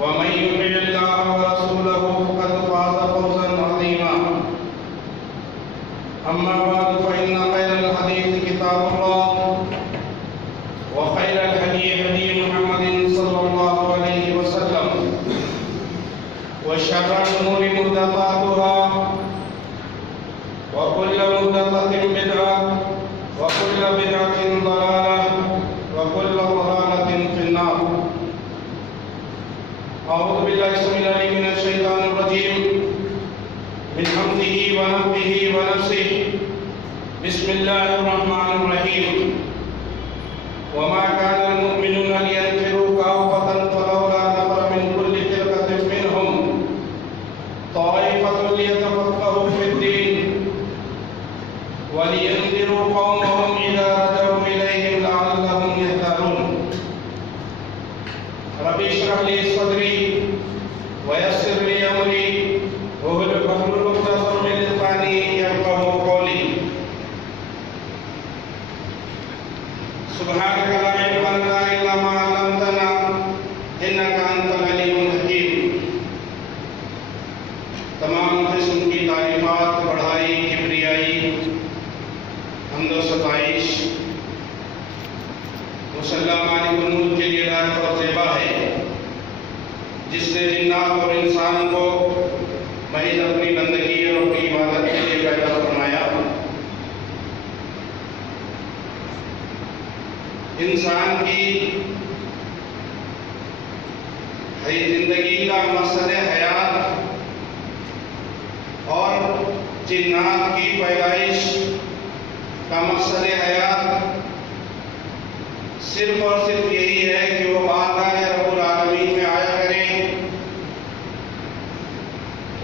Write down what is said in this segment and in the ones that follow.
ومن يطع الله ورسوله فقد فاز فوزا عظيما. أما بعد فإن خير الحديث كتاب الله وخير الهدي هدي محمد صلى الله عليه وسلم وشر الأمور محدثاتها وكل محدثة بدعة وكل بدعة ضلالة وكل ضلالة في النار. أعوذ بالله السميع العليم من الشيطان الرجيم من حمده ونفخه ونفسه. بسم الله الرحمن الرحيم. وما كان المؤمنون لينفروا كافة فلولا نفر من كل فرقة منهم طائفة ليتفقهوا في الدين ولينذروا قومهم إذا رجعوا إليهم لعلهم يهتدون. رب اشرح لي صدري ويسر لي أمري واحلل عقدة من لساني يفقهوا قولي. سبحانك لا علم لنا إلا ما علمتنا إنك أنت العليم الحكيم. تمام قسم کی تعریفات، بڑھائی، کبریائی، حمد و ستائش مسلح مالک الملک کے لیے لائق اور زیبا ہے، جس نے جنات اور انسان کو محض اپنی بندگی اور اپنی عبادت کے لیے پیدا فرمایا. انسان کی زندگی کا مقصد حیات اور جنات کی پیدائش کا مقصد حیات صرف اور صرف یہی ہے کہ وہ بارگاہ رب العالمین میں آیا کریں،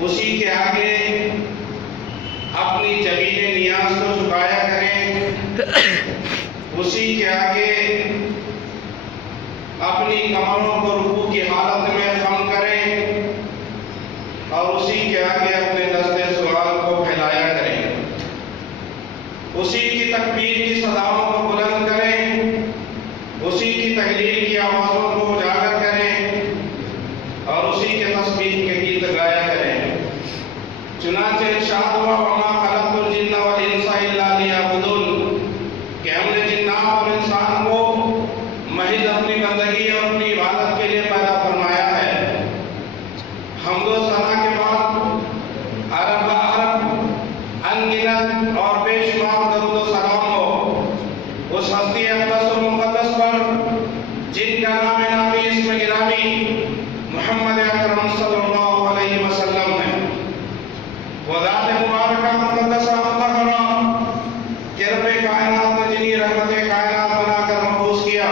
اسی کے آگے اپنی جمیل نیاز کو جھکایا کریں، اسی کے آگے اپنی کمروں کو رکوع کی حالت میں خم کریں اور اسی کے آگے اپنے دست سوال کو پھیلایا کریں، اسی کی تکبیر کی صداؤں کو بلند کریں، اسی کی تحلیل کی آوازوں کو اجاگر کریں اور اسی کے تسبیح کے گیت گایا کریں. چنانچہ ارشاد ہوا وما خلقت الجن والانس الا لیعبدون، کہ ہم نے جنات اور انسان کو محض اپنی بندگی اور اپنی عبادت کے لیے پیدا فرمایا ہے. حمد و ثنا کے بعد عرب انگنت اور بے شمار درود و سلام ہو اس ہستی اقدس و مقدس پر جن کا نام نامی اسم گرامی محمد اکرم صلی اللہ علیہ وسلم ہے. وہ ذات مبارکہ مقدسہ مطہرہ کہ رب کائنات نے جنہیں رحمت کائنات بنا کر محفوظ کیا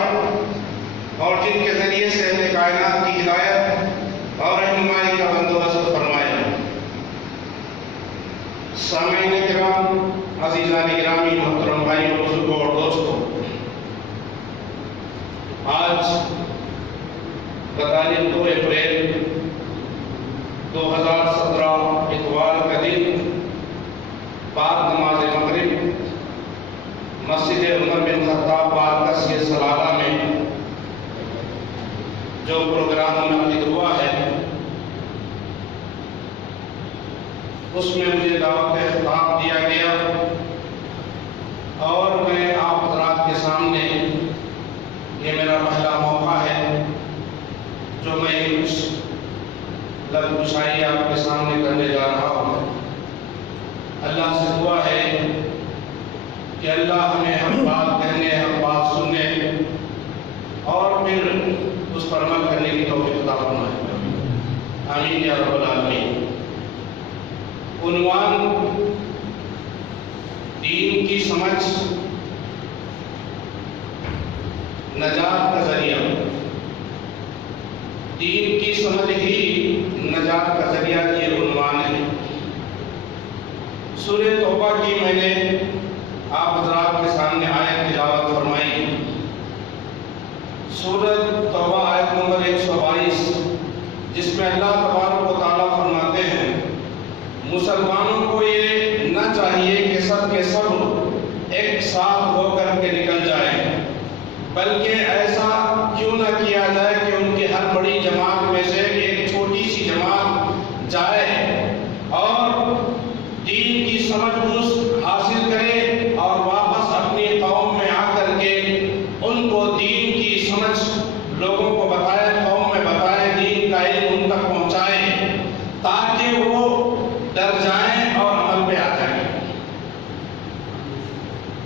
اور جن کے ذریعے سے اہل کائنات کی ہدایت اور رہنمائی کا بندوبست فرمایا. سامعین کرام، عزیزان گرامی، محترم بھائیوں، بزرگوں اور دوستوں، آج بتاریخ 2 اپریل 2017 اتوار کا دن بعد نماز مغرب مسجد عمر بن خطاب بارکس کے سلالہ میں جو پروگرام منعقد ہوا ہے اس میں مجھے دعوت کا خطاب دیا گیا اور میں آپ حضرات کے سامنے یہ میرا پہلا موقع ہے جو میں کچھ لفظ گشائی آپ کے سامنے کرنے جا رہا ہوں. اللہ سے دعا ہے کہ اللہ ہمیں حق بات کہنے، حق بات سننے اور پھر اس پر عمل کرنے کی توفیق عطا فرمائے. آمین یا رب العالمین. عنوان دین کی سمجھ نجات کا ذریعہ. دین کی سمجھ ہی نجات کا ذریعہ یہ عنوان ہے. سورہ توبہ کی میں نے آپ حضرات کے سامنے آیت تلاوت فرمائی. سورہ توبہ آیت نمبر 122 جس میں اللہ تبارک و تعالیٰ فرماتے ہیں مسلمانوں کو یہ نہ چاہیے کہ سب کے سب ایک ساتھ ہو کر کے نکل جائیں، بلکہ ایسا کیوں نہ کیا جائے کہ ان کی ہر بڑی جماعت میں سے جائے اور دین کی سمجھ بوجھ حاصل کرے اور واپس اپنی قوم میں آ کر کے ان کو دین کی سمجھ لوگوں کو بتائے، قوم میں بتائے، دین کا علم ان تک پہنچائے تاکہ وہ ڈر جائیں اور عمل پہ آ جائیں۔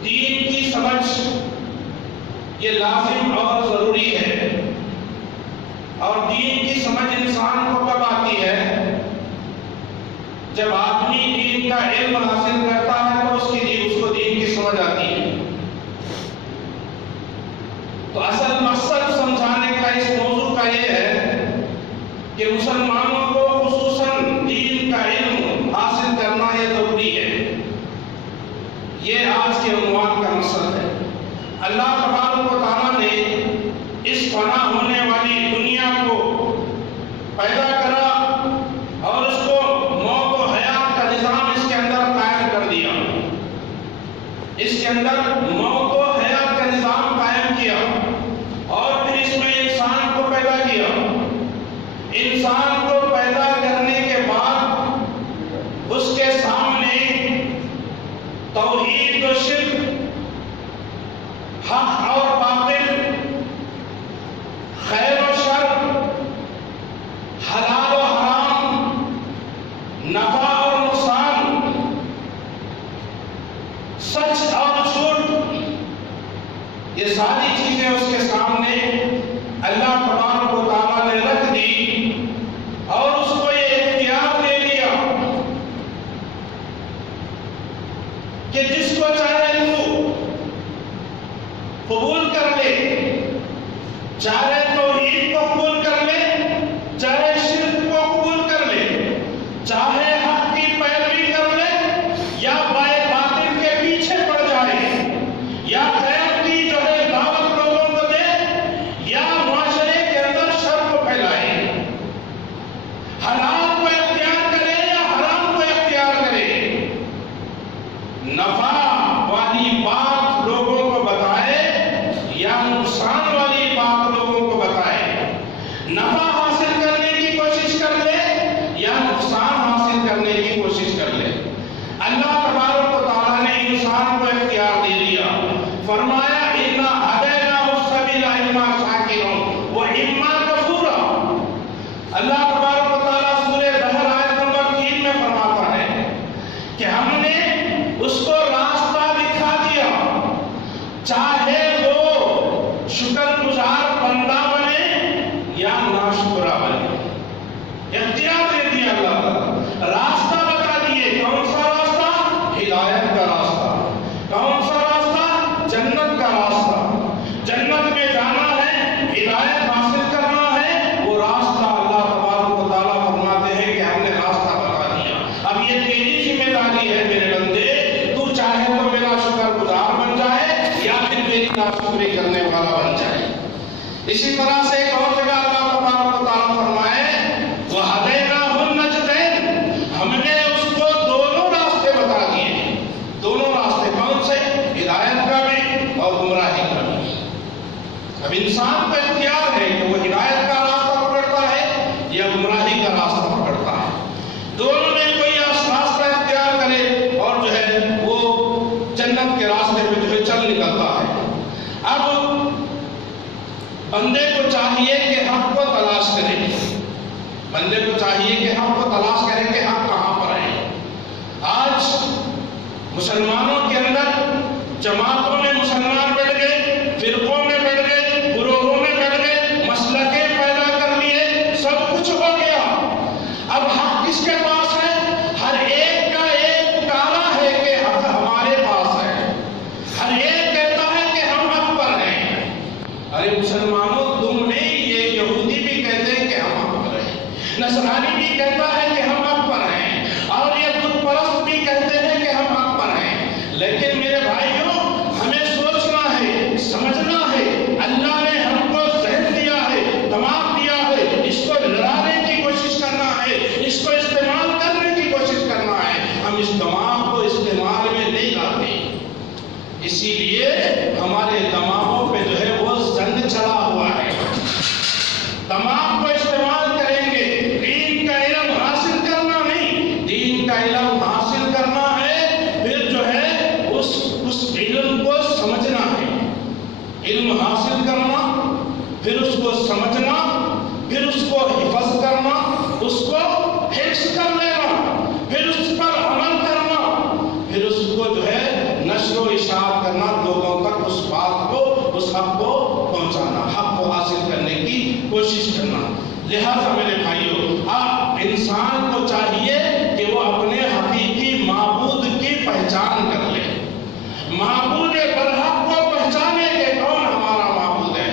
دین کی سمجھ یہ لازم اور ضروری ہے، اور دین کی سمجھ انسان کو کب آتی ہے؟ جب آدمی دین کا علم حاصل کرتا ہے تو اس کو دین کی سمجھ آتی ہے۔ تو اصل مقصد سمجھانے کا اس موضوع کا یہ ہے کہ مسلمانوں کو خصوصاً دین کا علم حاصل کرنا یہ ضروری ہے۔ یہ آج کے عنوان کا مقصد ہے۔ اللہ تبارک و تعالیٰ نے اس فنا ہونے والی دنیا کو پیدا کرا اور اس کو موت و حیات کا نظام اس کے اندر قائم کر دیا، اس کے اندر موت و حیات کا نظام قائم کیا، اور پھر اس میں انسان کو پیدا کیا۔ انسان کو پیدا کرنے کے بعد اس کے سامنے توحید و شرک، حق اور باطل، خیر و شر، حلال و حرام، نفع اور نقصان، سچ اور جھوٹ، یہ ساری چیزیں اس کے سامنے اللہ تبارک و تعالیٰ نے رکھ دی اور اس کو یہ اختیار دے دیا کہ جس کو چاہے تو قبول کر لے، چاہے توحید کو قبول کر لے، چاہے شرک کو قبول کر لے، چاہے حق کی پیروی کر لے یا باطل کے پیچھے پڑ جائے، یا خیر کی جو ہے دعوت لوگوں کو دے یا معاشرے کے اندر شر کو پھیلائے، حلال کو اختیار کرے یا حرام کو اختیار کرے، نفع والی بات لوگوں کو بتائے یا نقصان والی بات لوگوں کو بتائے، نفع حاصل کرنے کی کوشش کر لے یا نقصان حاصل کرنے کی کوشش کر لے، اللہ تبارک و تعالیٰ نے انسان کو اختیار دے دیا۔ فرمایا اِنَّا هَدَيْنَاهُ السَّبِيلَ إِمَّا شَاكِرًا وَإِمَّا كَفُورًا۔ اللہ تبارک و تعالیٰ سورہ دہر آیت نمبر 3 میں فرماتا ہے کہ ہم نے اس کو راستہ دکھا دیا، چاہے وہ شکر گزار بندہ بنے یا ناشکرہ بنے، اختیار دے دیا اللہ تعالیٰ، راستہ بتا دیے۔ کون سا راستہ؟ ہدایت کا راستہ۔ کون سا راستہ؟ جنت کا راستہ۔ جنت میں جانا ہے، ہدایت حاصل کرنا ہے، وہ راستہ اللہ تبارک و تعالیٰ فرماتے ہیں کہ ہم نے راستہ بتا دیا۔ اب یہ تیری ذمہ داری ہے میرے بندے، تو چاہے تو میرا شکر گزار بن جائے یا پھر میری ناشکری کرنے والا بن جائے۔ اسی طرح سے ایک اور جگہ اللہ تبارک و تعالیٰ فرمائے وَهَدَيْنَاهُ النَّجْدَيْنِ، ہم نے اس کو دونوں راستے بتا دیے۔ دونوں راستے کون سے؟ ہدایت کا بھی اور گمراہی کا بھی۔ اب انسان کو اختیار ہے کہ وہ ہدایت کا راستہ پکڑتا ہے یا گمراہی کا راستہ پکڑتا ہے۔ دونوں میں کوئی راستہ اختیار کرے اور جو ہے وہ جنت کے راستے پہ جو ہے چل نکلتا ہے۔ اب بندے کو چاہیے کہ حق کو تلاش کرے، بندے کو چاہیے کہ حق کو تلاش کرے کہ حق کہاں پر ہے۔ آج مسلمانوں کے اندر جماعتوں میں مسلمان بڑھ گئے، فرقوں میں بڑھ گئے، گروہوں میں بڑھ گئے، مسلکیں پیدا کر لیے، سب کچھ ہو گیا۔ اب حق کس کے پاس ہے؟ ہر ایک کا ایک پکارا ہے کہ حق ہمارے پاس ہے، ہر ایک کہتا ہے کہ ہم حق پر ہیں۔ ارے مسلمانوں، تم نہیں، یہ یہودی بھی کہتے ہیں کہ ہم حق پر ہیں، نصرانی بھی کہتا ہے کہ ہم حق پر ہیں، اور یہ بت پرست بھی کہتے ہیں کہ ہم حق پر ہیں۔ لیکن میرے بھائیوں، ہمیں سوچنا ہے، سمجھنا ہے، اللہ نے ہم کو ذہن دیا ہے، دماغ دیا ہے، اس کو لڑانے کی کوشش کرنا ہے، اس کو استعمال کرنے کی کوشش کرنا ہے۔ ہم اس دماغ کو استعمال میں نہیں لاتے، اسی لیے ہمارے دماغوں پہ جو ہے وہ زنگ چلا ہوا ہے۔ دماغ کو استعمال کریں گے، دین کا علم حاصل لہٰذا میرے بھائیوں، آپ انسان کو چاہیے کہ وہ اپنے حقیقی معبود کی پہچان کر لے، معبود برحق کو پہچانے کہ کون ہمارا معبود ہے،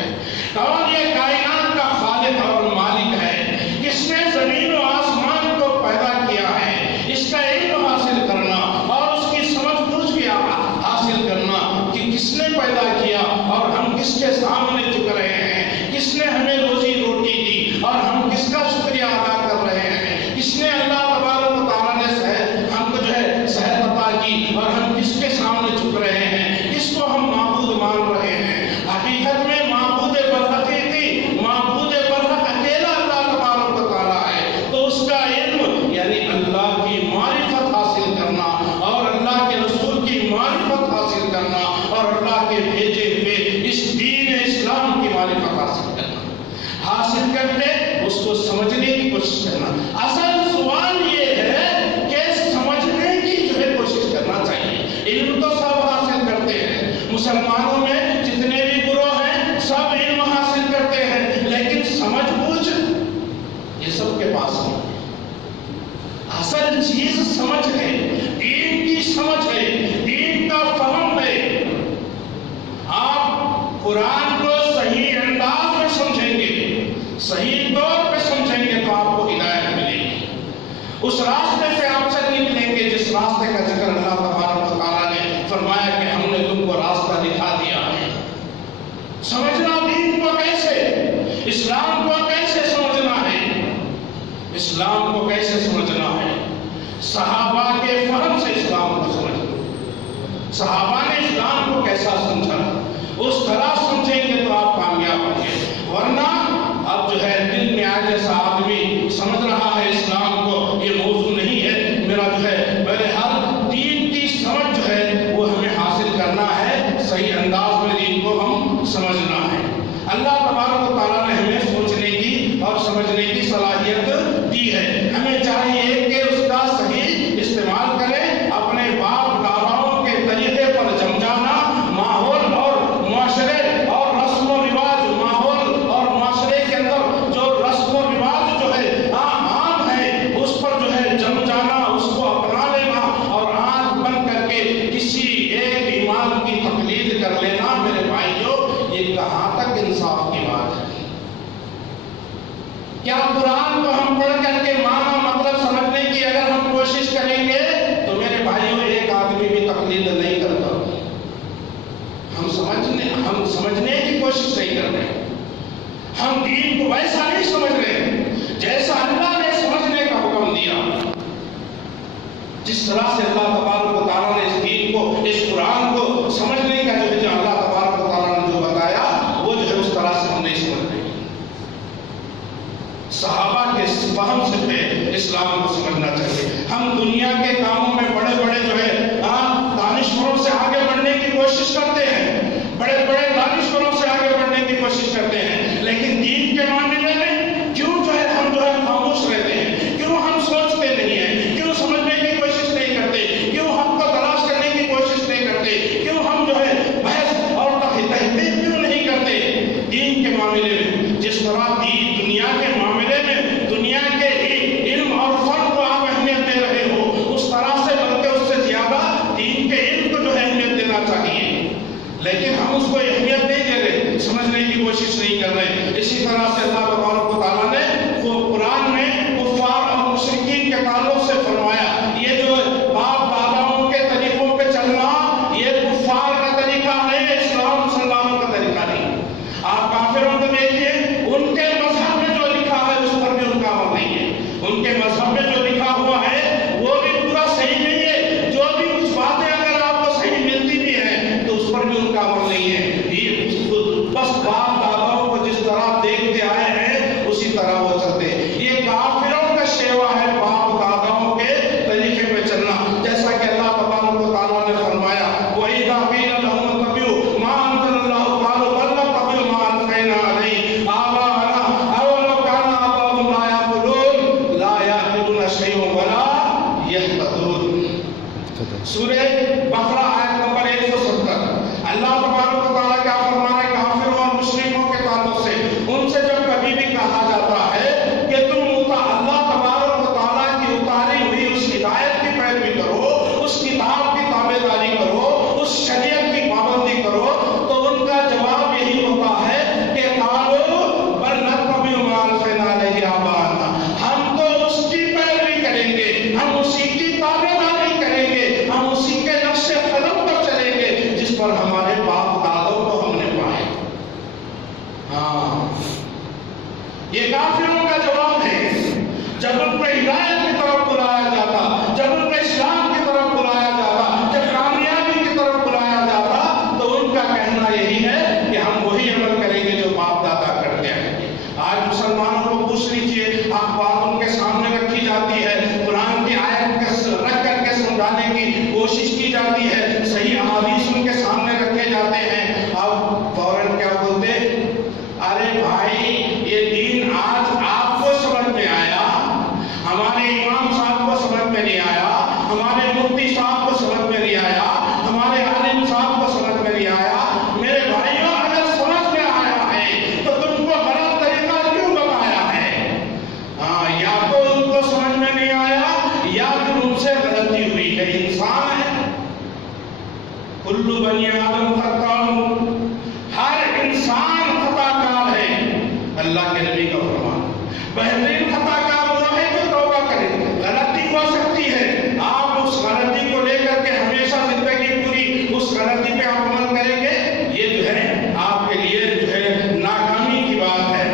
کون یہ کائنات کا خالق اور مالک ہے، کس نے زمین و آسمان کو پیدا کیا ہے، اس کا علم حاصل کرنا اور اس کی سمجھ بوجھ بھی حاصل کرنا کہ کس نے پیدا کیا اور ہم کس کے سامنے جھک رہے ہیں، کس نے ہمیں روزی روٹی دی اور ہم کس کا شکریہ ادا کر رہے ہیں، کس نے اللہ تبارک و تعالیٰ نے ہم کو جو ہے صحت عطا کی اور ہم کس کے سامنے جھک رہے ہیں، کس کو ہم معبود مان رہے ہیں۔ حقیقت میں معبود برحقیقی، معبود برحق اکیلا اللہ تبارک و تعالیٰ ہے، تو اس کا علم یعنی اللہ کی معرفت حاصل کرنا اور اللہ کے رسول کی معرفت حاصل کرنا اور اللہ کے بھیجے ہوئے اس دین اسلام کی معرفت حاصل کر کے اس کو سمجھنے کی کوشش کرنا۔ اصل سوال یہ ہے کہ سمجھنے کی جو ہے کوشش کرنا چاہیے۔ علم تو سب حاصل کرتے ہیں، مسلمانوں میں جتنے بھی گروہ ہیں سب علم حاصل کرتے ہیں، لیکن سمجھ بوجھ یہ سب کے پاس نہیں۔ اصل چیز سمجھ ہے، دین کی سمجھ ہے، دین کا فہم ہے۔ آپ قرآن کو صحیح انداز میں سمجھیں گے، صحیح طور پہ سمجھیں گے تو آپ کو ہدایت ملے گی۔ اس راستے سے آپ چل نکلیں گے جس راستے کا ذکر اللہ تبارک و تعالیٰ نے فرمایا کہ ہم نے تم کو راستہ دکھا دیا ہے۔ سمجھنا دین کو کیسے، اسلام کو کیسے سمجھنا ہے، اسلام کو کیسے سمجھنا ہے، صحابہ کے فہم سے اسلام کو سمجھنا، صحابہ نے اسلام کو کیسا سمجھا، اس طرح سمجھیں گے تو آپ کامیاب ہوں گے۔ ورنہ اب جو ہے دل میں آج جیسا آدمی سمجھ رہا ہے اسلام کو، یہ موضوع نہیں ہے میرا، جو ہے بہرحال دین کی سمجھ جو ہے وہ ہمیں حاصل کرنا ہے، صحیح انداز میں دین کو ہم سمجھنا ہے۔ اللہ تبارک و تعالیٰ نے ہمیں سوچنے کی اور سمجھنے کی صلاحیت دی ہے، ہمیں چاہیے کہ اس کا صحیح استعمال کریں، اپنے باپ داداؤں کے طریقے پر جم جانا، ماحول اور معاشرے اور رسم و رواج، ماحول اور معاشرے کے اندر جو رسم و رواج جو ہے عام ہے اس پر جو ہے جم جانا، اس کو اپنا لینا اور آنکھ بند کر کے کسی ایک امام کی تقلید کر لینا، میرے بھائیوں یہ کہاں تک انصاف کی بات ہے؟ کیا قرآن کو ہم پڑھ کر کے معنی مطلب سمجھنے کی اگر ہم کوشش کریں گے تو میرے بھائیوں ایک آدمی بھی تقلید نہیں کرتا، ہم سمجھنے کی کوشش نہیں کر رہے، ہم دین کو ویسا نہیں سمجھ رہے جیسا اللہ نے سمجھنے کا حکم دیا، جس طرح سے اللہ تبارک و تعالیٰ نے اس دین کو، اس قرآن کو سمجھنے کا جو ہے اللہ تبارک و تعالیٰ نے جو بتایا وہ جو ہے اس طرح سے ہم نہیں سمجھ رہے۔ صحابہ کے فہم سے پہ اسلام کو سمجھنا چاہیے۔ ہم دنیا کے کاموں میں بڑے بڑے جو ہے دانشوروں سے آگے بڑھنے کی کوشش کرتے ہیں، بڑے بڑے دانشوروں سے آگے بڑھنے کی کوشش کرتے ہیں، لیکن دین کے معاملے میں کیوں جو ہے ہم جو ہے خاموش رہتے ہیں، کیوں ہم سوچتے نہیں ہیں، کیوں سمجھنے کی کوشش نہیں کرتے، کیوں ہم کو تلاش کرنے کی کوشش نہیں کرتے، کیوں ہم جو ہے بحث اور تحقیق کیوں نہیں کرتے دین کے معاملے میں؟ جس طرح دنیا کے معاملے میں دنیا کے علم اور فن کو آپ اہمیت دے رہے ہو، اس طرح سے بلکہ اس سے زیادہ دین کے علم کو جو ہے اہمیت دینا چاہیے، لیکن ہم اس کو اہمیت نہیں دے رہے، سمجھنے کی کوشش نہیں کر رہے۔ اسی طرح سے اللہ تبارک و تعالیٰ نے قرآن میں کفار اور مشرکین کے تعلق سے فرمایا، یہ جو باپ داداؤں کے طریقوں پہ چلنا یہ کفار کا طریقہ ہے، اسلام مسلمانوں کا طریقہ نہیں۔ آپ کافروں کو دیکھیے، ان کے مذہب میں جو لکھا ہے اس پر بھی ان کا عمل نہیں ہے، ان کے مذہب میں جو لکھا ہوا ہے وہ بھی پورا صحیح نہیں ہے، جو بھی کچھ باتیں اگر آپ کو صحیح ملتی بھی ہیں تو اس پر بھی ان کا عمل نہیں ہے۔ بس باپ داداؤں کو جس طرح دیکھتے آئے ہیں اسی طرح وہ چلتے ہیں۔ یہ کافروں کا شیوا ہے باپ داداؤں کے طریقے پہ چلنا، جیسا کہ اللہ تبارک و تعالیٰ نے فرمایا وَإِذَا قِيلَ لَهُمُ اتَّبِعُوا مَا أَنزَلَ اللَّهُ قَالُوا بَلْ نَتَّبِعُ مَا أَلْفَيْنَا عَلَيْهِ آبَاءَنَا أَوَلَوْ كَانَ آبَاؤُهُمْ لَا يَعْقِلُونَ لَا يَعْقِلُونَ شَيْئًا وَلَا يَهْتَدُونَ۔ سورہ بقرہ آیت نمبر 170۔ اللہ تبارک و تعالیٰ کیا فرما رہے ہیں کافروں اور مشرکوں کے تعلق سے؟ ان سے جب کبھی بھی کہا جاتا ہے بنی آدم خطاؤن، ہر انسان خطا کار ہے۔ اللہ کے نبی کا فرمان، بہترین خطا کار وہ ہے جو توبہ کرے۔ غلطی ہو سکتی ہے، آپ اس غلطی کو لے کر کے ہمیشہ زندگی پوری اس غلطی پہ آپ عمل کریں گے، یہ جو ہے آپ کے لیے جو ہے ناکامی کی بات ہے۔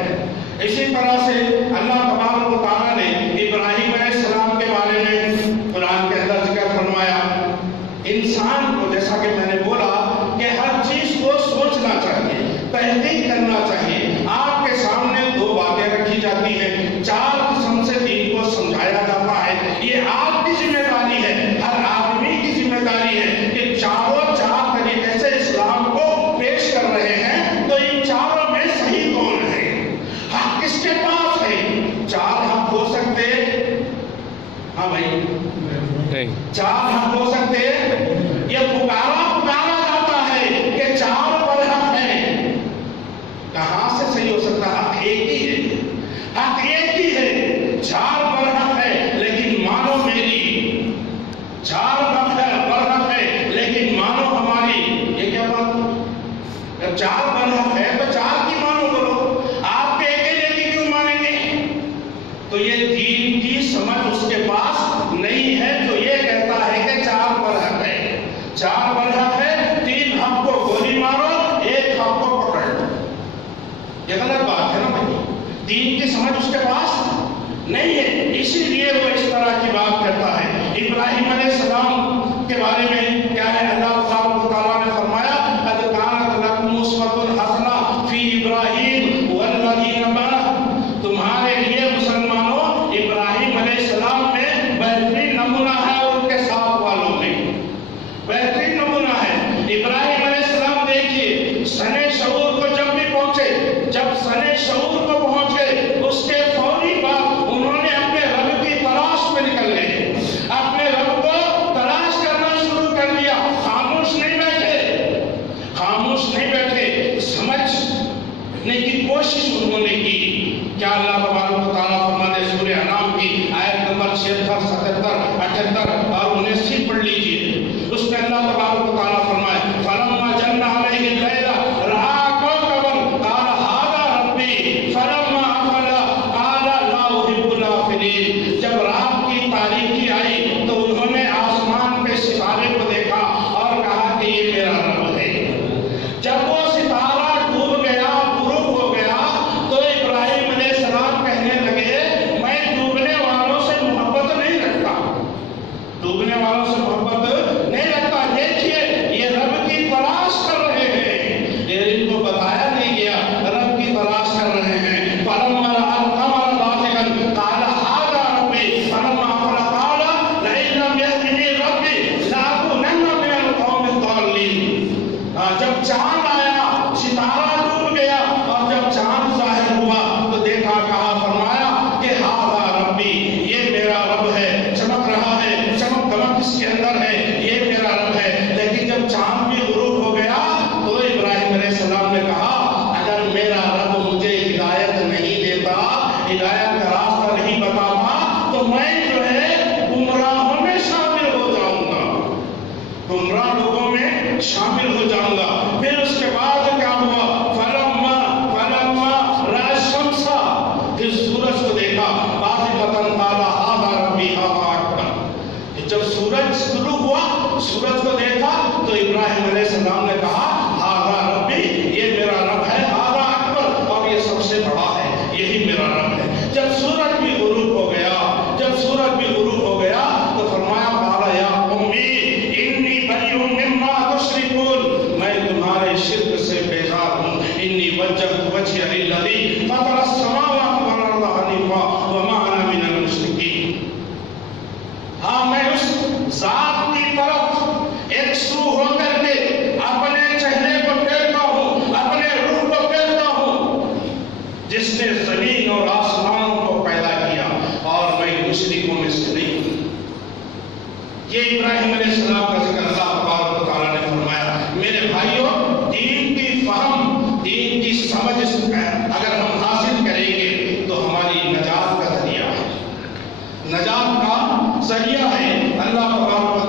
اسی طرح سے اللہ تبارک و تعالیٰ نے ابراہیم علیہ السلام کے بارے میں قرآن کے اندر ذکر فرمایا، انسان کو جیسا کہ میں نے بولا کہ ہر چیز کو سوچنا چاہیے، تحقیق کرنا چاہیے۔ آپ کے سامنے دو باتیں رکھی جاتی ہیں، چار قسم سے دین کو سمجھایا جاتا ہے، یہ آپ کی ذمہ داری ہے، ہر آدمی کی ذمہ داری ہے کہ چاروں چار طریقے سے اسلام کو پیش کر رہے ہیں، تو ان چاروں میں صحیح کون ہے، حق کس کے پاس ہے؟ چار حق ہو سکتے، ہاں بھائی، چار حق ہو سکتے، یہ پکارا جاتا ہے کہ چار پر حق ہے، کہاں سے صحیح ہو سکتا؟ حق ایک ہی ہے، حق ایک ہی ہے، چار پر حق ہے لیکن مانو میری، چار پر حق ہے لیکن مانو ہماری، یہ کیا بات؟ جب چار پر حق ہے تو چار کی مانو کرو، آپ کے اکیلے کی کیوں مانیں گے؟ تو یہ دین کی سمجھ اس کے پاس نہیں ہے جو یہ کہتا ہے کہ چار پر حق ہے، چار پر حق ہے، تین حق کو گولی مارو، ایک حق کو پکڑ لو، یہ غلط بات ہے نا بھائی، دین کی سمجھ اس کے پاس نہیں ہے، اسی لیے وہ اس طرح کی بات کرتا ہے۔ ابراہیم علیہ السلام کے بارے میں کیا ہے؟ اللہ تبارک و تعالیٰ نے فرمایا قد کانت لکم اسوۃ حسنہ فی ابراہیم والذین معہ، تمہارے لیے مسلمانوں ابراہیم علیہ السلام میں بہترین نمونہ ہے اور ان کے ساتھ والوں میں بہترین نمونہ ہے۔ ابراہیم علیہ السلام دیکھیے سنے شعور کو جب بھی پہنچے، جب سنے شعور کو پہنچے اس کے فوری بعد انہوں نے اپنے رب کی تلاش میں نکل گئے، اپنے رب کو تلاش کرنا شروع کر دیا، خاموش نہیں بیٹھے، سمجھنے کی کوشش انہوں نے کی۔ کیا اللہ تبارک و تعالیٰ فرماتے ہیں سورہ انعام کی آیت نمبر 76، 77، 78 اور 79 پڑھ لیجئے، اس میں اللہ تبارک و تعالیٰ فرمائے فَلَمَّا جَنَّ عَلَيْهِ اللَّيْلَ رَأَىٰ كَوْكَبًا قَالَ هَٰذَا رَبِّي فَلَمَّا أَفَلَ قَالَ لَا أُحِبُّ الْآفِلِينَ، جب رات کی تاریکی آئی تو انہوں نے آسمان پہ ستارے کو دیکھا اور کہا کہ یہ میرا رب ہے۔ جب وہ ستارہ ڈوب گیا، غروب ہو گیا، تو ابراہیم علیہ السلام کہنے لگے میں ڈوبنے والوں سے محبت نہیں رکھتا، ڈوبنے والوں سے محبت نہیں رکھتا، دیکھیے یہ رب کی تلاش کر رہے ہیں، یہ ان کو بتایا نہیں گیا، رب کی تلاش کر رہے ہیں۔ فَلَمَّا رَأَى الْقَمَرَ بَازِغًا قَالَ هَٰذَا رَبِّي فَلَمَّا أَفَلَ قَالَ لَئِن لَّمْ يَهْدِنِي رَبِّي لَأَكُونَنَّ مِنَ الْقَوْمِ الضَّالِّينَ۔ جب چاند آیا، ستارہ ڈوب گیا، اور جب چاند ظاہر ہوا تو دیکھا، کہا، فرمایا کہ ہاذا ربی، یہ میرا رب ہے، چمک رہا ہے، چمک دمک اس کے اندر ہے، یہ میرا رب ہے۔ لیکن جب چاند بھی غروب ہو گیا تو ابراہیم علیہ السلام نے کہا اگر میرا رب مجھے ہدایت نہیں دیتا، ہدایت کا راستہ نہیں بتاتا، تو میں جو ہے گمراہوں میں شامل ہو جاؤں گا، گمراہ لوگوں میں شامل ہو جاؤں گا۔ پھر اس کے بعد کیا ہوا؟ فَلَمَّا رَأَى الشَّمْسَ، پھر سورج کو دیکھا، بازغۃ قَالَ هَٰذَا رَبِّي هَٰذَا أَكْبَرُ، جب سورج طلوع ہوا، سورج کو دیکھا تو ابراہیم علیہ السلام نے کہا هَٰذَا رَبِّي، یہ میرا رب ہے، هَٰذَا أَكْبَرُ، اور یہ سب سے بڑا ہے، یہی میرا رب ہے۔ جب سورج بھی غروب ہو گیا، تو فرمایا قَالَ يَا قَوْمِ إِنِّي بَرِيءٌ مِّمَّا تُشْرِكُونَ، میں تمہارے شرک سے بیزار ہوں، إِنِّي وَجَّهْتُ وَجْهِيَ لِلَّذِي فَطَرَ السَّمَاوَاتِ وَالْأَرْضَ حَنِيفًا وَمَا أَنَا مِنَ الْمُشْرِكِينَ۔ ہاں میں اس ذات کی طرف ایک سو ہو کر کے اپنے چہرے کو پھیرتا ہوں، اپنے روح کو پھیرتا ہوں، جس نے زمین اور آسمانوں کو پیدا کیا، اور میں مشرکوں میں سے نہیں ہوں۔ یہ ابراہیم علیہ السلام کا ذکر اللہ تبارک و تعالیٰ نے فرمایا۔ میرے بھائیوں، دین کی فہم، دین کی سمجھ اگر ہم حاصل کریں گے تو ہماری نجات کا ذریعہ ہے، نجات کا ذریعہ ہے۔ اللہ تبارک و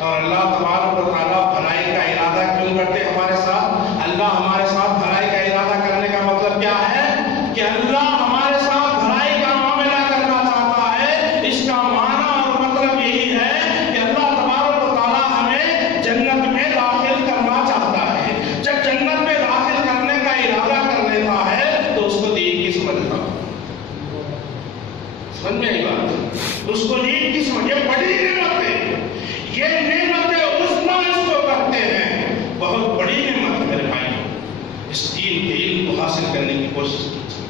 اور اللہ تبارک و تعالیٰ بھلائی کا ارادہ کیوں کرتے ہمارے ساتھ؟ اللہ ہمارے ساتھ بھلائی کا ارادہ کرنے کا مطلب کیا ہے؟ کہ اللہ ہمارے ساتھ بھلائی کا معاملہ کرنا چاہتا ہے۔ اس کا معنی اور مطلب یہی ہے کہ اللہ تبارک و تعالیٰ ہمیں جنت میں داخل کرنا چاہتا ہے۔ جب جنت میں داخل کرنے کا ارادہ کر لیتا ہے تو اس کو دین کی سمجھتا ہے۔ سمجھ میں آئی بات؟ اس کو دین کی سمجھ، یہ بڑی نعمت ہے، یہ نعمت عظمیٰ اس کو کہتے ہیں، بہت بڑی نعمت ہے میرے بھائی۔ اس دین کے علم کو حاصل کرنے کی کوشش کیجیے۔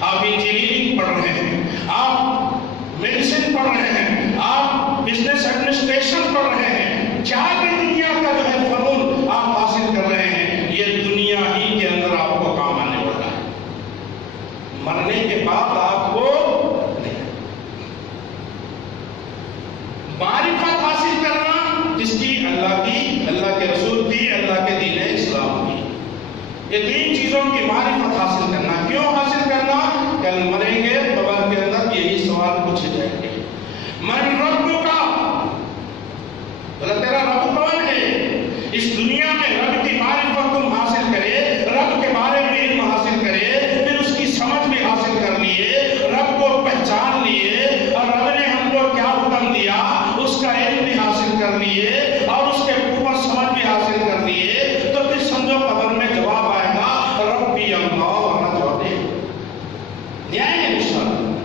آپ انجینئرنگ پڑھ رہے ہیں، آپ میڈیسن پڑھ رہے ہیں، آپ بزنس ایڈمنسٹریشن پڑھ رہے ہیں، کیا بھی دنیا کا جو ہے فنون آپ حاصل کر رہے ہیں، یہ دنیا ہی کے اندر آپ کو کام آنے والا ہے، مرنے کے بعد آپ کو معرفت حاصل کرنا جس کی اللہ کے رسول کی، اللہ کے دین اسلام کی، یہ تین چیزوں کی معرفت حاصل کرنا۔ کیوں حاصل کرنا؟ کل مریں گے قبر کے اندر یہی سوال پوچھے جائیں گے، من رب کا، تیرا رب کون ہے؟ اس دنیا میں رب کی معرفت تم حاصل کرے، رب کے بارے میں علم حاصل کرے، پھر اس کی سمجھ بھی حاصل کر لیے، رب کو پہچان لیے، اور رب نے ہم کو کیا حکم دیا اس کا علم بھی حاصل کر لیے، اور اس کے اوپر سمجھ بھی حاصل کر لیے، تو پھر سمجھو قبر میں جواب آئے گا ربی اللہ، ورنہ جواب نہیں آئے گا انشاءاللہ،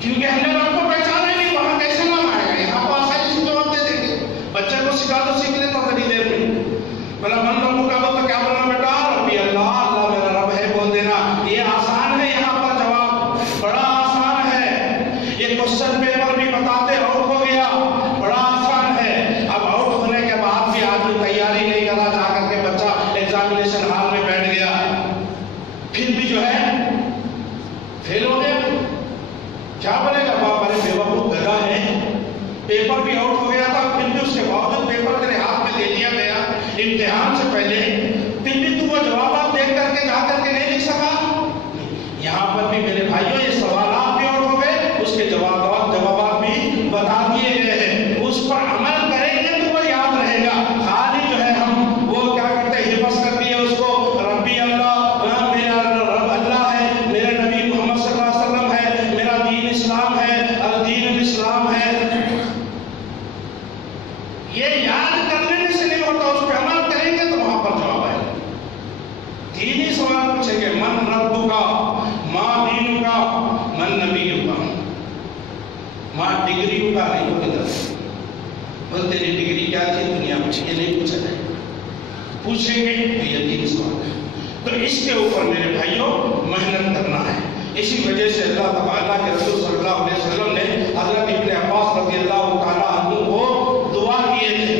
کیونکہ ہم نے رب کو پہچانا ہی نہیں، وہاں کیسے نام آئے گا؟ یہاں کو آسانی سے جواب دے دیں گے، بچے کو سکھا دو سیکھ لیتا تھوڑی دیر میں، بلا من رب کا تو کیا بولنا بیٹا؟ ربی اللہ، اللہ میرا رب ہے بول دینا، یہ آسان ہے، یہاں پر جواب بڑا آسان ہے، یہ کوسچن پیپر بھی بتاتے آؤٹ ہو گیا، بڑا آسان ہے۔ اب آؤٹ ہونے کے بعد بھی آدمی تیاری نہیں کرا، جا کر کے بچہ ایگزامینیشن ہال میں بیٹھ گیا، پھر بھی جو ہے فیل ہو گیا، کیا بولے گا؟ باپ ارے بیوقوف گدھا ہے، پیپر بھی آؤٹ ہو گیا تھا، پھر بھی اس کے باوجود پیپر تیرے ہاتھ میں دے دیا گیا امتحان سے پہلے، پھر بھی تو وہ جوابات دیکھ کر کے جا کر کے نہیں لکھ سکا۔ یہاں پر بھی میرے بھائیوں یہ سوالات بھی آؤٹ ہو گئے، اس کے جوابات بھی بتا دیے گئے ہیں، اس پر عمل کریں گے تو وہ یاد رہے گا۔ خالی جو ہے ہم وہ کیا کرتے ہیں، حفظ کر دیے اس کو، ربی اللہ، میرا رب اللہ ہے، میرے نبی محمد صلی اللہ علیہ وسلم ہے، میرا دین اسلام ہے، الدین الاسلام ہے، یہ یاد کرنے سے نہیں ہوتا، اس پہ عمل کریں گے تو وہاں پر جواب آئے گا۔ دینی سوال پوچھیں گے، من رب کا، ماں دین کا، من نبی کا، ماں ڈگری کا نہیں ہو ادھر بول تیری ڈگری کیا تھی دنیا میں، یہ نہیں پوچھا جائے، پوچھیں گے تو یہ دینی سوال ہے۔ تو اس کے اوپر میرے بھائیوں محنت کرنا ہے۔ اسی وجہ سے اللہ تعالیٰ کے رسول صلی اللہ علیہ وسلم نے حضرت ابن عباس رضی اللہ تعالیٰ عنہ کو دعا کیے تھے،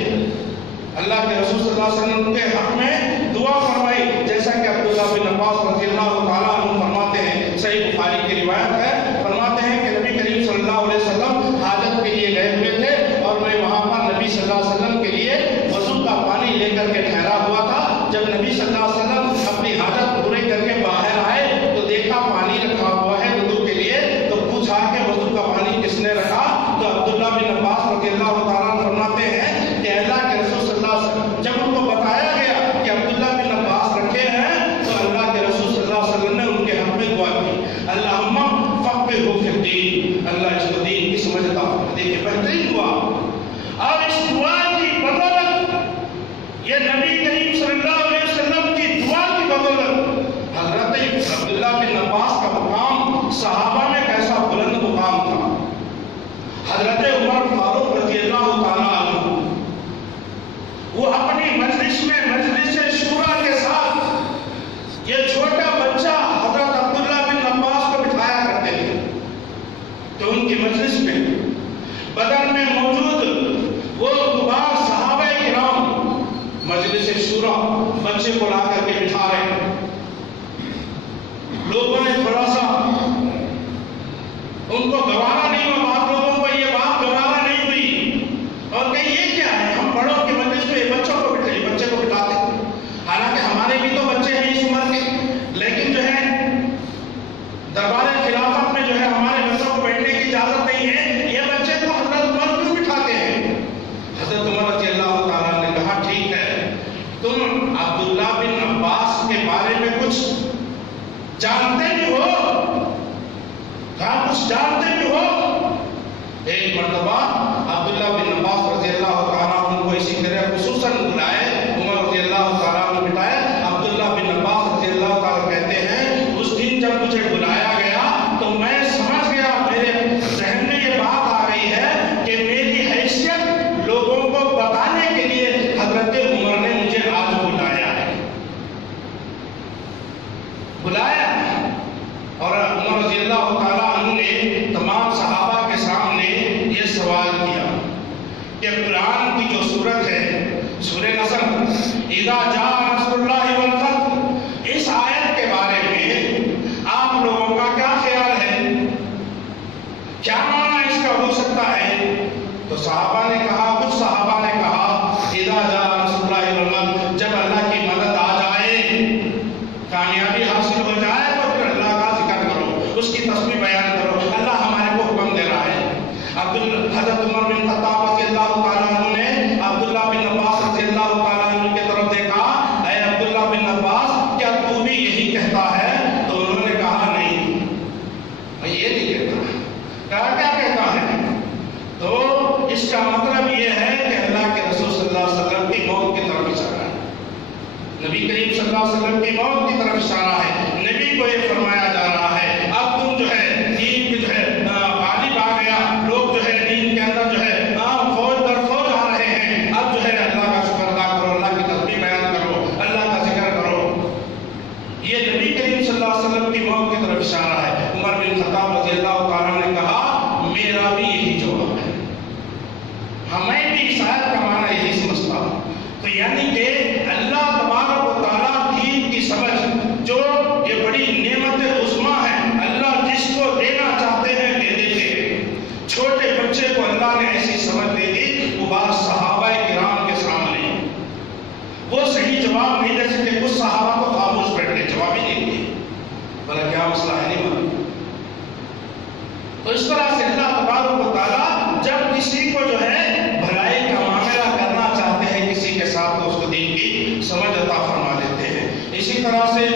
اللہ کے رسول صلی اللہ علیہ وسلم کے حق میں دعا فرمائی، جیسا کہ عبداللہ بن عباس رضی اللہ تعالیٰ عنہ فرماتے ہیں، صحیح بخاری کی روایت ہے، فرماتے ہیں کہ نبی کریم صلی اللہ علیہ وسلم حاجت کے لیے گئے ہوئے تھے، اور میں وہاں پر نبی صلی اللہ علیہ وسلم کے لیے وضو کا پانی لے کر کے ٹھہرا ہوا تھا۔ جب نبی صلی اللہ علیہ وسلم اپنی حاجت پورے کر کے باہر آئے تو دیکھا پانی رکھا ہوا ہے وضو کے لیے، تو پوچھا کہ وضو کا پانی کس نے رکھا؟ تو عبداللہ بن عباس رضی اللہ تعالیٰ فرماتے ہیں کہ اللہ کے رسول صلی اللہ علیہ وسلم، جب ان کو بتایا گیا کہ عبداللہ بن عباس رکھے ہیں، تو اللہ کے رسول صلی اللہ علیہ وسلم نے ان کے حق میں دعا کی، اللہم فقہہ فی الدین، اللہ اس کو دین کی سمجھ عطا فرما۔ دیکھیں بہترین دعا، اور اس دعا کی بدولت، یہ نبی کریم صلی اللہ علیہ وسلم کی دعا کی بدولت حضرت عبداللہ بن عباس کا مقام صحابہ میں کیسا بلند مقام تھا۔ حضرت عمر فاروق رضی اللہ تعالیٰ عنہ وہ اپنی مجلس میں مجلس شورا کے ساتھ یہ چھوٹا بچہ حضرت عبداللہ بن عباس کو بٹھایا کرتے تھے، تو ان کی مجلس میں بدن میں موجود وہ کبار صحابہ کرام مجلس شورا بچے کو لا کر کے بٹھا رہے ہیں، لوگوں نے تھوڑا سا ان کو گوارا نہیں ہوا، بعض لوگوں کو یہ بات گوارا نہیں ہوئی، اور کہ یہ کیا ہے، ہم بڑوں کی مجلس میں بچوں کو بچے کو بٹھاتے ہیں، حالانکہ ہمارے بھی تو بچے ہیں اس عمر کے، لیکن جو ہے دربار خلافت میں جو ہے ہمارے بچوں کو بیٹھنے کی اجازت نہیں ہے، یہ بچے کو حضرت عمر کیوں بٹھاتے ہیں؟ جانتے بھی ہو، ایک مرتبہ عبداللہ بن عباس رضی اللہ تعالیٰ عنہ کو اسی طرح خصوصاً بلائے، عمر رضی اللہ تعالیٰ عنہ بٹھائے، عبداللہ بن عباس رضی اللہ تعالیٰ کہتے ہیں اس دن جب مجھے بلایا گیا تو میں سمجھ گیا، میرے ذہن میں یہ بات آ گئی ہے کہ میری حیثیت لوگوں کو بتانے کے لیے حضرت عمر نے مجھے آج بلایا ہے، بلایا۔ اور عمر رضی اللہ تعالیٰ عنہ نے تمام صحابہ کے سامنے یہ سوال کیا کہ قرآن کی جو سورت ہے سورہ نصر، اذا جاء نصر اللہ والفتح، اس آیت کے بارے میں آپ لوگوں کا کیا خیال ہے، کیا معنی اس کا ہو سکتا ہے؟ تو صحابہ نے کہا، کچھ صحابہ نے کہا اذا جاء نصر اللہ والفتح، جب اللہ کی مدد آ جائے، کامیابی حاصل ہو جائے تو پھر اللہ کا ذکر کرو، اس کی تسبیح بیان کرو، اللہ ہمارے کو حکم دے رہا ہے۔ حضرت عمر بن خطاب رضی اللہ تعالیٰ عنہ نے عبداللہ بن عباس رضی اللہ تعالیٰ عنہ کی طرف دیکھا، اے عبداللہ بن عباس کیا تو بھی یہی کہتا ہے؟ تو انہوں نے کہا نہیں، میں یہ نہیں کہتا۔ کہا کیا کہتا ہے؟ تو اس کا مطلب یہ ہے کہ اللہ کے رسول صلی اللہ علیہ وسلم کی موت کی طرف اشارہ ہے، نبی کریم صلی اللہ علیہ وسلم کی موت کی طرف اشارہ ہے، نبی کو یہ فرمایا جا رہا ہے اب تم جو ہے دین کی جو ہے غالب آ گیا، لوگ جو ہے دین کے اندر جو ہے فوج در فوج آ رہے ہیں، اب جو ہے اللہ کا شکر ادا کرو، اللہ کی تسبیح بیان کرو، اللہ کا ذکر کرو۔ یہ نبی کریم صلی اللہ علیہ وسلم کی موت کی طرف اشارہ ہے۔ عمر بن خطاب رضی اللہ تعالیٰ نے کہا میرا بھی یہی جواب ہے، ہمیں بھی اس آیت کا معنی یہی سمجھتا ہوں۔ تو یعنی کہ اللہ تبارک و تعالیٰ دین کی سمجھ، جو یہ بڑی نعمت عظمیٰ ہے، اللہ جس کو دینا چاہتے ہیں دے دیتے ہیں۔ چھوٹے بچے کو اللہ نے ایسی سمجھ دے دی، وہ بات صحابہ کرام کے سامنے وہ صحیح جواب نہیں دے سکتے، کچھ صحابہ کو خاموش بیٹھ گئے، جواب ہی نہیں دیے، بھلا کیا مسئلہ ہے، نہیں معلوم۔ تو اس طرح سے اللہ تبارک و تعالیٰ جب کسی کو جو ہے بھلائی کا معاملہ کرنا چاہتے ہیں کسی کے ساتھ، تو اس کو دین کی سمجھ عطا فرما دیتے ہیں۔ اسی طرح سے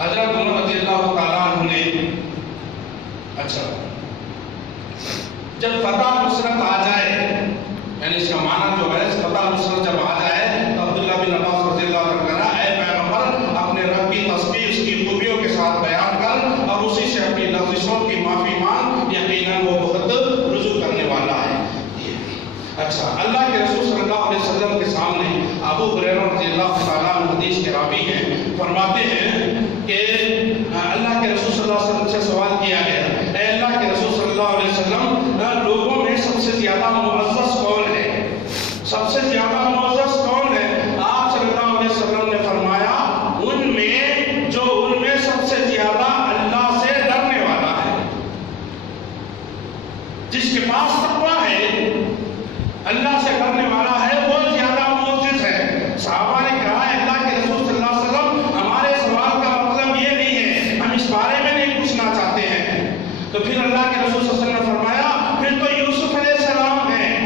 حضرت عمر رضی اللہ تعالیٰ عنہ نے اچھا جب فتح نصرت آ جائے، یعنی اس کا معنی جو ہے فتح نصرت جب آ جائے تو عبداللہ بن عباس رضی اللہ عنہ کہا اے پیغمبر اپنے رب کی تسبیح اس کی خوبیوں کے ساتھ بیان کر اور اسی سے اپنی لفظوں کی معافی مانگ، یقیناً وہ بہت رجوع کرنے والا ہے۔ اچھا، اللہ کے رسول صلی اللہ علیہ وسلم کے سامنے ابو ہریرہ رضی اللہ تعالیٰ عنہ حدیث کے راوی ہیں، فرماتے ہیں کہ اللہ کے رسول صلی اللہ علیہ وسلم سے سوال کیا گیا، اے اللہ کے رسول صلی اللہ علیہ وسلم لوگوں میں سب سے زیادہ معزز کون ہے؟ سب سے زیادہ معزز کون ہے؟ آپ صلی اللہ علیہ وسلم نے فرمایا ان میں سب سے زیادہ اللہ سے ڈرنے والا ہے، جس کے پاس تقویٰ ہے، اللہ سے ڈرنے والا ہے، وہ زیادہ معزز ہے۔ صحابہ نے کہا اللہ کے رسول صلی اللہ علیہ وسلم ہمارے سوال کا مطلب یہ نہیں ہے، ہم اس بارے میں نہیں پوچھنا چاہتے ہیں۔ تو پھر اللہ کے رسول صلی اللہ علیہ وسلم نے فرمایا پھر تو یوسف علیہ السلام ہیں،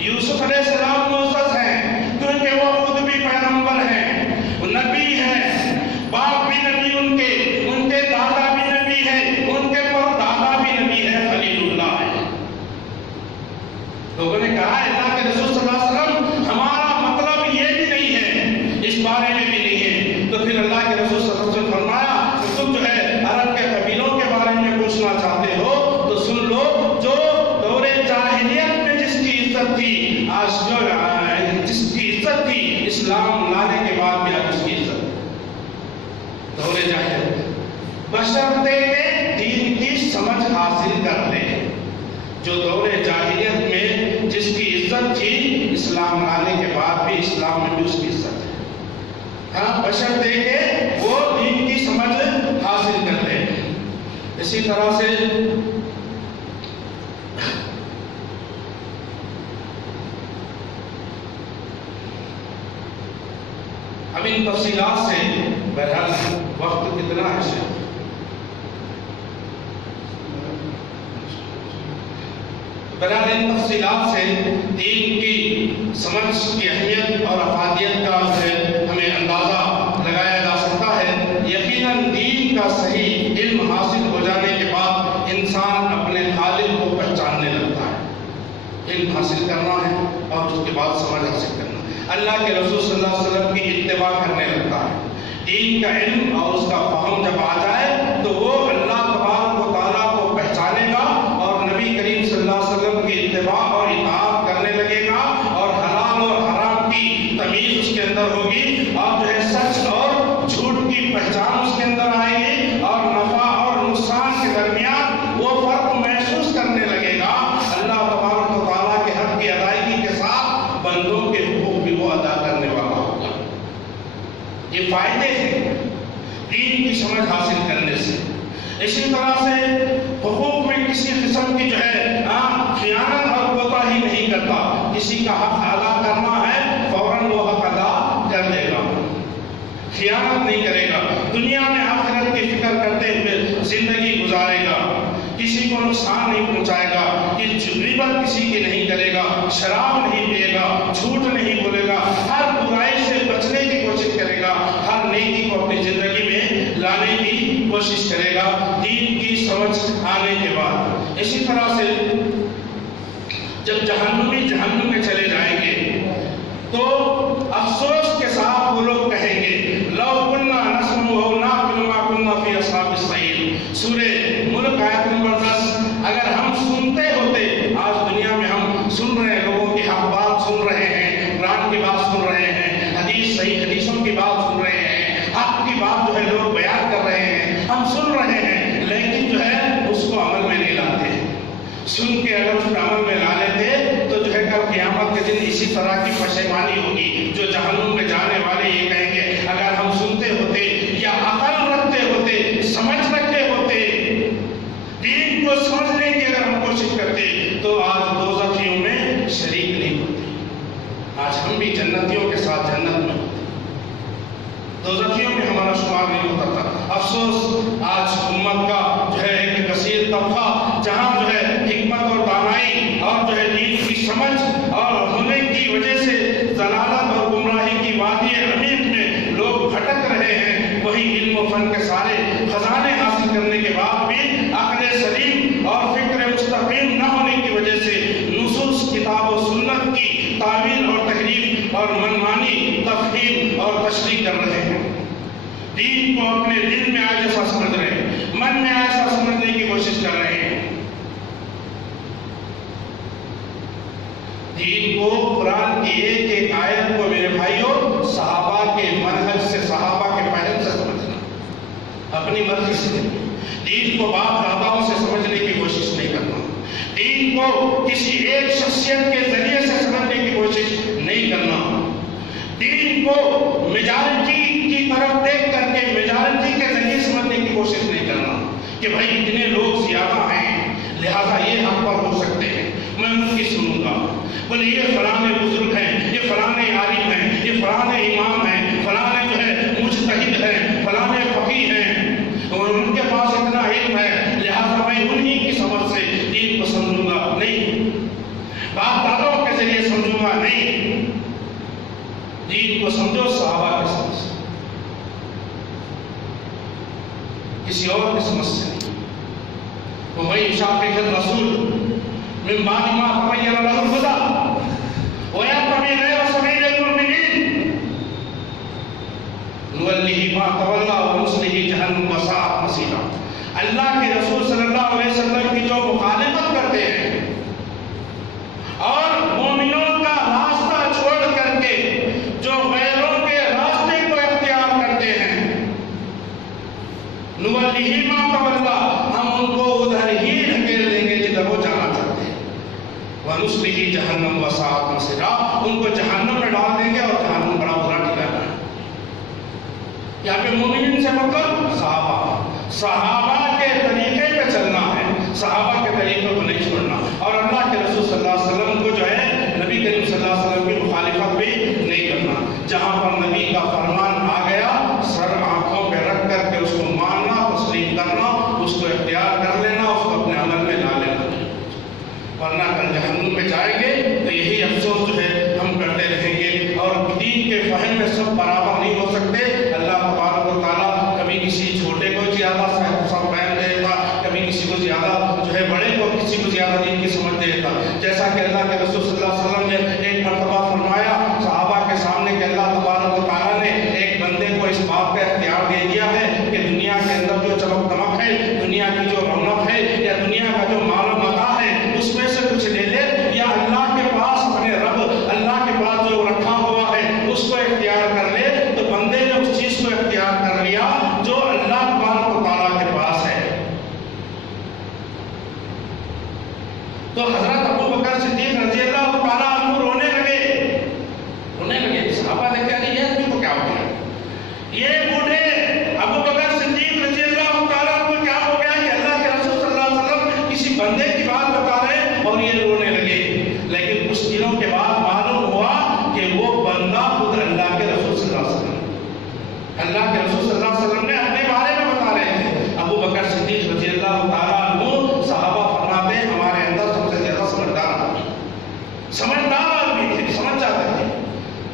یوسف علیہ السلام معزز ہیں، کیونکہ وہ خود بھی پیغمبر ہیں، وہ نبی ہیں، باپ بھی نبی ان کے دادا بھی نبی ہے، ان کے پردادا بھی نبی ہے، خلیل اللہ ہے۔ لوگوں نے کہا اللہ کے رسول صلی اللہ علیہ وسلم ہمارا مطلب یہ بھی نہیں ہے، اس بارے میں بھی نہیں ہے۔ تو پھر اللہ کے رسول صلی اللہ علیہ وسلم نے فرمایا کہ تم جو ہے عرب کے قبیلوں کے بارے میں پوچھنا چاہتے ہو تو سن لو، جو دور جاہلیت میں جس کی عزت تھی، آج جس کی عزت تھی، اسلام لانے کے بعد بھی آج اس کی عزت دور جاہلیت، بشرطے کہ دین کی سمجھ حاصل کر لے۔ جو دور جاہلیت میں جس کی عزت تھی، اسلام لانے کے بعد بھی اسلام میں بھی اس کی عزت ہے، ہاں، بشرطے کہ وہ دین کی سمجھ حاصل کر لے۔ اسی طرح سے اب ان تفصیلات سے بہرحال وقت کتنا ہے؟ بہرحال ان تفصیلات سے دین کی سمجھ کی اہمیت اور افادیت کا ہمیں اندازہ لگایا جا سکتا ہے۔ یقیناً دین کا صحیح علم حاصل ہو جانے کے بعد انسان اپنے خالق کو پہچاننے لگتا ہے۔ علم حاصل کرنا ہے اور اس کے بعد سمجھ حاصل کرنا ہے، اللہ کے رسول صلی اللہ علیہ وسلم کی اتباع کرنے لگتا ہے۔ دین کا علم اور اس کا فہم جب آ جائے تو وہ اللہ تبارک و تعالیٰ کو پہچانے گا اور نبی کریم صلی اللہ علیہ وسلم کی اتباع اور اطاعت کرنے لگے گا، اور حلال اور حرام کی تمیز اس کے اندر ہوگی، اور جو ہے سچ اور جھوٹ کی پہچان اس کے اندر آئے گی، اور نفع اور نقصان کے درمیان وہ فرق محسوس کرنے لگے گا۔ اللہ تبارک و تعالیٰ کے حق کی ادائیگی کے ساتھ بندوں کے حقوق بھی وہ ادا کرنے والا ہوگا۔ یہ فائدے ہیں دین کی سمجھ حاصل کرنے سے۔ اسی طرح سے حقوق میں کسی قسم کی جو ہے خیانت اور کوتاہی نہیں کرتا، کسی کا حق ادا کرنا ہے فوراً وہ حق ادا کر دے گا، خیانت نہیں کرے گا، دنیا میں آخرت کی فکر کرتے ہوئے زندگی گزارے گا، کسی کو نقصان نہیں پہنچائے گا، غیبت کسی کی نہیں کرے گا، شراب نہیں پیے گا، جھوٹ نہیں بولے گا، ہر برائی سے بچنے کی کوشش کرے گا، ہر نیکی کو اپنی زندگی میں لانے کی کوشش کرے گا دین کی سمجھ آنے کے بعد۔ اسی طرح سے جب جہنمی جہنم میں چلے جائیں گے تو افسوس کے ساتھ وہ لوگ کہیں گے لو کننا نسمع او نعقل ما کننا فی اصحاب السعیر، سورہ ملک آیت نمبر 10۔ اگر ہم سنتے ہوتے، آج دنیا میں ہم سن رہے ہیں، لوگوں کی حق بات سن رہے ہیں، قرآن کی بات سن رہے ہیں، حدیث صحیح حدیثوں کی بات سن رہے ہیں، حق کی بات جو ہے لوگ بیان کر رہے ہیں، ہم سن رہے ہیں، لیکن جو ہے اس کو عمل میں نہیں لاتے۔ سن کے اگر اس کو عمل میں لا لیتے تو جو ہے کل قیامت کے دن اسی طرح کی پشیمانی ہوگی، جو جہنم میں جانے والے یہ کہیں گے اگر ہم سنتے ہوتے یا عقل رکھتے ہوتے، سمجھ رکھتے ہوتے، دین کو سمجھنے کی اگر ہم کوشش کرتے تو آج دوزخیوں میں شریک نہیں ہوتے، آج ہم بھی جنتیوں کے ساتھ جنت میں ہوتے، دوزخیوں میں ہمارا شمار نہیں ہوتا تھا۔ افسوس آج امت کا جو ہے ایک کثیر طبقہ جہاں جو ہے حکمت اور دانائی اور جو ہے دین کی سمجھ اور ہونے کی وجہ سے ضلالت اور گمراہی کی وادی عمیق میں لوگ بھٹک رہے ہیں، وہی علم و فن کے سارے خزانے حاصل کرنے کے بعد بھی عقل سلیم اور فکر مستقیم نہ ہونے کی وجہ سے نصوص کتاب و سنت کی تعویل اور تحریف اور منمانی تفہیم اور تشریح کر رہے ہیں، دین کو اپنے دل میں آج ایسا سمجھ رہے ہیں، من میں ایسا سمجھنے کی کوشش کر رہے ہیں۔ دین کو قرآن کی ایک ایک آیت کو میرے بھائیوں صحابہ کے منہج سے، صحابہ کے پہل سے سمجھنا، اپنی مرضی سے دین کو باپ داداؤں سے سمجھنے کی کوشش نہیں کرنا، دین کو کسی ایک شخصیت کے ذریعے سے سمجھنے کی کوشش نہیں کرنا، دین کو میجارٹی کی طرف دیکھ کر کے میجارٹی کے ذریعے سمجھنے کی کوشش نہیں کرنا کہ بھائی اتنے لوگ زیادہ ہیں لہذا یہ حق پر ہو سکتے ہیں، میں ان کی سنوں گا، بولے یہ فلانے بزرگ ہیں، یہ فلانے عالم ہیں، یہ فلانے امام ہیں، فلانے جو ہے مجتہد ہیں، فلانے فقیہ ہیں اور ان کے پاس اتنا علم ہے لہذا میں انہی کی سمجھ سے دین کو سمجھوں گا، نہیں، باپ دادوں کے ذریعے سمجھوں گا، نہیں، دین کو سمجھو صحابہ کے سمجھ سے، کسی اور کی سمجھ سے نہیں۔ وَمَن يُشَاقِقِ الرَّسُولَ مِن بَعْدِ مَا تَبَيَّنَ لَهُ الْهُدَىٰ وَيَتَّبِعْ غَيْرَ سَبِيلِ الْمُؤْمِنِينَ نُوَلِّهِ مَا تَوَلَّىٰ وَنُصْلِهِ جَهَنَّمَ وَسَاءَتْ مَصِيرًا۔ اللہ کے رسول صلی اللہ علیہ وسلم کی جو مخالفت کرتے ہیں اور مومنوں کا راستہ چھوڑ کر کے جو غیروں کے راستے کو اختیار کرتے ہیں، نُوَلِّهِ مَا تَوَلَّىٰ، ہم ان کو ادھر ہی ڈھکیل دیں گے جدھر وہ جانا چاہتے ہیں، وَنُصْلِهِ جَهَنَّمَ وَسَاءَتْ مَصِيرًا، ان کو جہنم میں ڈال دیں گے اور جہنم بڑا برا ٹھکانہ ہے۔ یہاں پہ مومنین سے مطلب صحابہ کے طریقے پہ چلنا ہے، صحابہ کے طریقے کو نہیں چھوڑنا، اور اللہ کے رسول صلی اللہ علیہ وسلم کو جو ہے نبی کریم صلی اللہ علیہ وسلم کی مخالفت بھی نہیں کرنا، جہاں پر نبی کا فرمان آ گیا سر آنکھوں پہ رکھ کر کے اس کو ماننا، تسلیم کرنا، اس کو اختیار کر لینا، اس کو اپنے عمل میں لا لینا، ورنہ کل کبھی کسی چھوٹے کو زیادہ سب فہم دیتا، کبھی کسی کو زیادہ جو ہے بڑے کو کسی کو زیادہ دین کی سمجھ دیتا. جیسا کہ اللہ کے رسول صلی اللہ علیہ وسلم نے ایک مرتبہ فرمایا صحابہ کے سامنے کہ اللہ تبارک و تعالیٰ نے ایک بندے کو اس بات کا اختیار دے دیا ہے کہ دنیا کے اندر جو چمک دمک ہے، دنیا کی جو رونق ہے یا دنیا کا جو مال و متاع ہے، اس میں سے کچھ لے لے یا اللہ کے پاس اپنے رب اللہ کے پاس جو رکھا ہوا ہے اس کو اختیار کر لے. تو بندے نے اس چیز کو اختیار کر لیا جو اللہ تبارک و تعالیٰ کے پاس ہے. تو حضرت ابو بکر صدیق رضی اللہ تعالیٰ عنہ رونے لگے. صحابہ نے کہا کہ یہ آدمی کو کیا ہو گیا؟ یہ بوڑھے ابو بکر صدیق رضی اللہ تعالیٰ عنہ کیا ہو گیا کہ اللہ کے رسول صلی اللہ علیہ وسلم کسی بندے کی بات بتا رہے اور یہ رونے لگے. لیکن کچھ دنوں کے بعد معلوم ہوا کہ وہ بندہ خود اللہ کے رسول صلی اللہ علیہ وسلم صلی اللہ علیہ وسلم نے اپنے بارے میں بتا رہے تھے. ابو بکر صدیق رضی اللہ تعالیٰ عنہ صحابہ فرماتے ہیں ہمارے اندر سب سے زیادہ سمجھدار آدمی تھے، سمجھ جاتے تھے.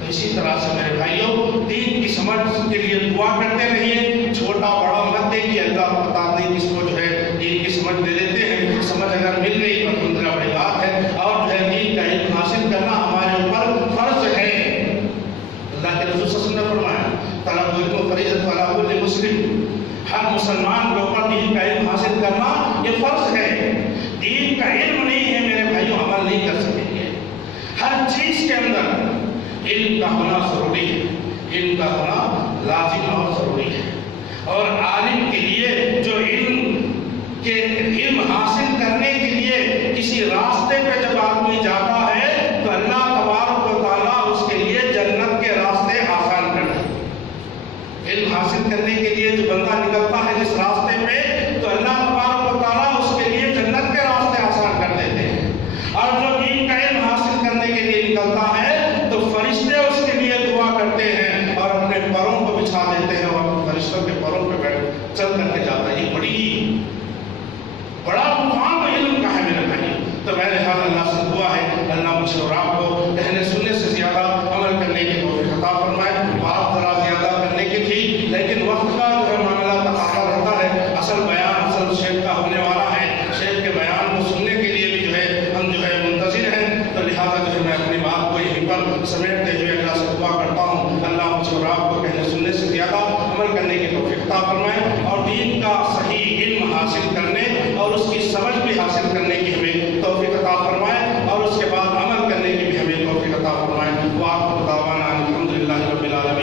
تو اسی طرح سے میرے بھائیوں دین کی سمجھ کے لیے دعا کرتے رہیے. چھوٹا بڑا مت دیکھیے، اللہ بتا دیں کس کو جو ہے دین کی سمجھ دے دیتے ہیں. سمجھ اگر مل گئی تو الحمدللہ بڑی بات ہے. اور جو ہے دین کا علم حاصل کرنا ہمارے اوپر فرض ہے. اللہ کے رسول صلی اللہ علیہ وسلم نے فرمایا طلب العلم فریضۃ علی کل مسلم، ہر مسلمان کے اوپر دین کا علم حاصل کرنا یہ فرض ہے. دین کا علم نہیں ہے میرے بھائیوں عمل نہیں کر سکیں گے. ہر چیز کے اندر علم کا ہونا ضروری ہے، علم کا ہونا لازم اور ضروری ہے. اور عالم کے لیے جو علم حاصل کرنے کے لیے کسی راستے پہ جب آدمی جاتا ہے تو اللہ تبارک و تعالیٰ اس کے لیے جنت کے راستے آسان کر دیتے ہیں. علم حاصل کرنے کے لیے جو بندہ نکلتا ہے جس راستے پہ تو اللہ تبارک و تعالیٰ اس کے لیے جنت کے راستے آسان کر دیتے ہیں. اور جو دین کا علم حاصل کرنے کے لیے نکلتا ہے تو فرشتے اس کے لیے دعا کرتے ہیں اور اپنے پروں کو بچھا دیتے ہیں اور فرشتوں کے پروں پہ چل کر کے جاتا ہے. یہ بڑا مقام علم کا ہے میرے بھائی. تو میرے خیال اللہ سے دعا ہے اللہ مجھے اور آپ کو کہنے سننے سے زیادہ عمل کرنے کی توفیق عطا فرمائے. بات ذرا زیادہ کرنے کی تھی لیکن وقت کا جو ہے معاملہ تقاضا رہتا ہے. اصل بیان اصل شیخ کا ہونے والا ہے. شیخ کے بیان کو سننے کے لیے بھی جو ہے ہم جو ہے منتظر ہیں. تو لہٰذا جو ہے میں اپنی بات کو یہیں پر سمیٹ